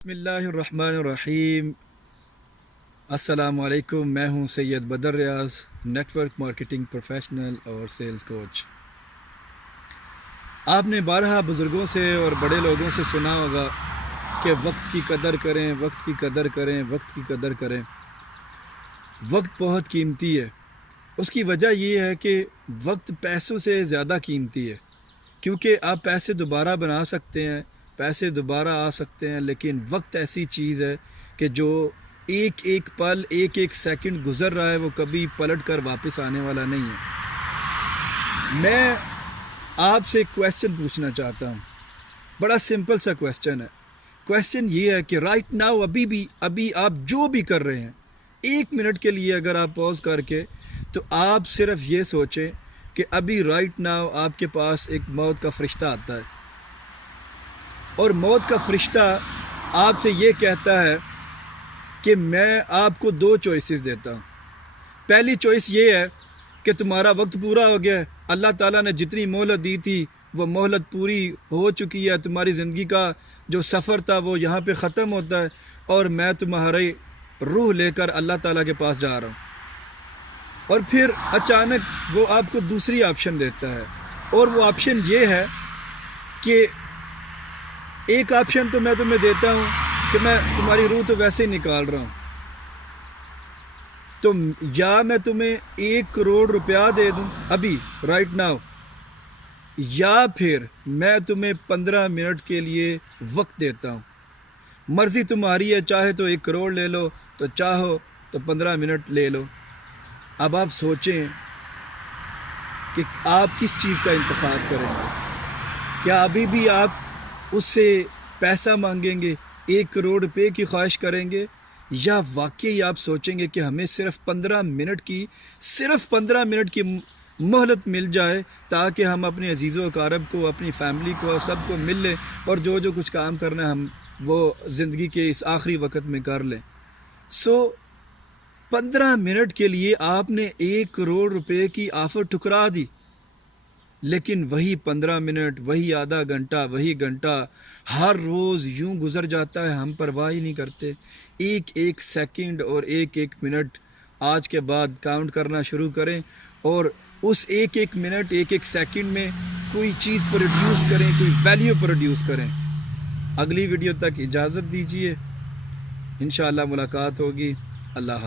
बिस्मिल्लाहिर्रहमानिर्रहीम। अस्सलाम वालेकुम। मैं हूं सैयद बदर रियाज, नेटवर्क मार्केटिंग प्रोफेशनल और सेल्स कोच। आपने बारहा बुज़ुर्गों से और बड़े लोगों से सुना होगा कि वक्त की कदर करें, वक्त की कदर करें, वक्त की कदर करें। वक्त बहुत कीमती है। उसकी वजह ये है कि वक्त पैसों से ज़्यादा कीमती है, क्योंकि आप पैसे दोबारा बना सकते हैं, पैसे दोबारा आ सकते हैं, लेकिन वक्त ऐसी चीज़ है कि जो एक एक पल, एक एक सेकंड गुज़र रहा है, वो कभी पलट कर वापस आने वाला नहीं है। मैं आपसे एक क्वेश्चन पूछना चाहता हूँ। बड़ा सिंपल सा क्वेश्चन है। क्वेश्चन ये है कि राइट नाउ, अभी आप जो भी कर रहे हैं, एक मिनट के लिए अगर आप पॉज करके, तो आप सिर्फ ये सोचें कि अभी राइट नाउ आपके पास एक मौत का फरिश्ता आता है, और मौत का फरिश्ता आपसे ये कहता है कि मैं आपको दो चॉइसेस देता हूँ। पहली चॉइस ये है कि तुम्हारा वक्त पूरा हो गया है, अल्लाह ताला ने जितनी मोहलत दी थी वो मोहलत पूरी हो चुकी है, तुम्हारी ज़िंदगी का जो सफ़र था वो यहाँ पे ख़त्म होता है, और मैं तुम्हारी रूह लेकर अल्लाह ताला के पास जा रहा हूँ। और फिर अचानक वो आपको दूसरी ऑप्शन देता है, और वो ऑप्शन ये है कि एक ऑप्शन तो मैं तुम्हें देता हूँ कि मैं तुम्हारी रूह तो वैसे ही निकाल रहा हूँ, तो या मैं तुम्हें 1 करोड़ रुपया दे दूँ अभी राइट नाउ, या फिर मैं तुम्हें 15 मिनट के लिए वक्त देता हूँ। मर्ज़ी तुम्हारी है, चाहे तो 1 करोड़ ले लो, तो चाहो तो 15 मिनट ले लो। अब आप सोचें कि आप किस चीज़ का इंतखाब करेंगे। क्या अभी भी आप उससे पैसा मांगेंगे, 1 करोड़ रुपए की ख्वाहिश करेंगे, या वाकई आप सोचेंगे कि हमें सिर्फ 15 मिनट की मोहलत मिल जाए, ताकि हम अपने अजीज़ व अकारब को, अपनी फैमिली को, सबको मिल लें, और जो जो कुछ काम करना है हम वो ज़िंदगी के इस आखिरी वक्त में कर लें। 15 मिनट के लिए आपने 1 करोड़ रुपए की ऑफ़र ठुकरा दी, लेकिन वही 15 मिनट, वही आधा घंटा, वही घंटा हर रोज़ यूं गुज़र जाता है, हम परवाह ही नहीं करते। एक एक सेकंड और एक एक मिनट आज के बाद काउंट करना शुरू करें, और उस एक एक मिनट, एक एक सेकंड में कोई चीज़ प्रोड्यूस करें, कोई वैल्यू प्रोड्यूस करें। अगली वीडियो तक इजाज़त दीजिए, इंशाअल्लाह मुलाकात होगी। अल्लाह हाफ़िज़।